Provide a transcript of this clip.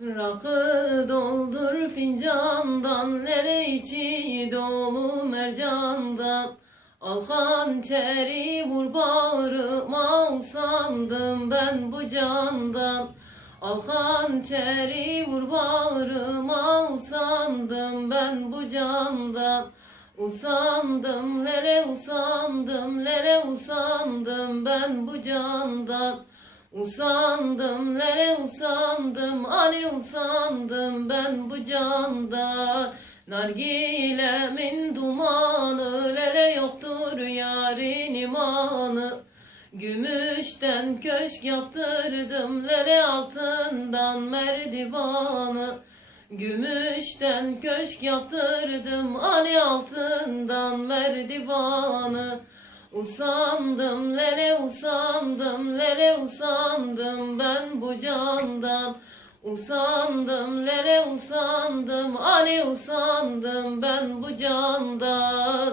Rakı doldur fincandan, lere içi dolu mercandan. Al hançeri vur bağrıma, usandım ben bu candan. Al hançeri vur bağrıma, usandım ben bu candan. Usandım lele usandım lele usandım ben bu candan. Usandım lele usandım ani usandım ben bu candan. Nargilemin dumanı lele yoktur yarın imanı. Gümüşten köşk yaptırdım lele altından merdivanı. Gümüşten köşk yaptırdım ani altından merdivanı. Usandım lele usandım lele usandım ben bu candan. Usandım lele usandım ani usandım ben bu candan.